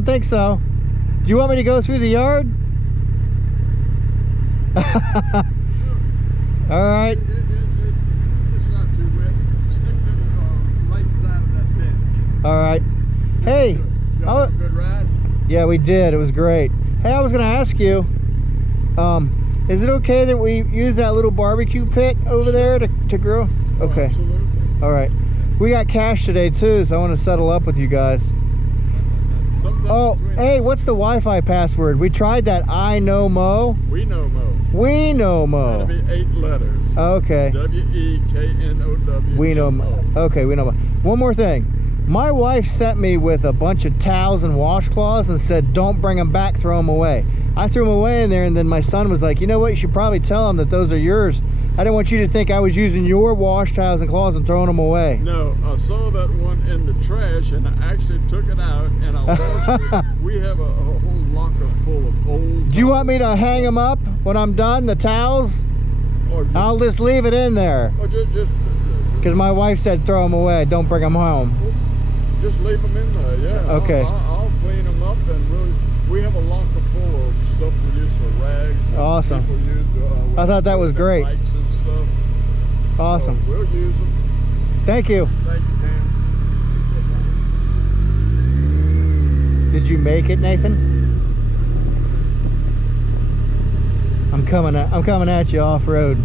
don't think so. Do you want me to go through the yard? All right. It's not too wet. Stick to the right side of that bend. All right. Hey. You have a good ride? Yeah, we did. It was great. Hey, I was going to ask you, is it okay that we use that little barbecue pit over there to grill? Okay. Absolutely. All right. We got cash today too, so I want to settle up with you guys. Oh, hey, what's the Wi-Fi password? We tried that I know Mo. We know Mo. We know Mo. That'll be 8 letters. Okay. W-E-K-N-O-W. We know Mo. Okay, we know Mo. One more thing. My wife sent me with a bunch of towels and washcloths and said, don't bring them back, throw them away. I threw them away in there, and then my son was like, you know what, you should probably tell them that those are yours. I didn't want you to think I was using your wash towels and cloths and throwing them away. No, I saw that one in the trash, and I actually took it out, and I washed it. We have a whole locker full of old... Do you want me to hang them up when I'm done, the towels? Or just, I'll just leave it in there. or just Because my wife said throw them away, don't bring them home. Just leave them in there, yeah. Okay. I'll clean them up, and we have a locker full of stuff we use for rags. Awesome. People use, I thought that was great. bikes and stuff. Awesome. So we'll use them. Thank you. Thank you, Dan. Did you make it, Nathan? I'm coming at you off-road.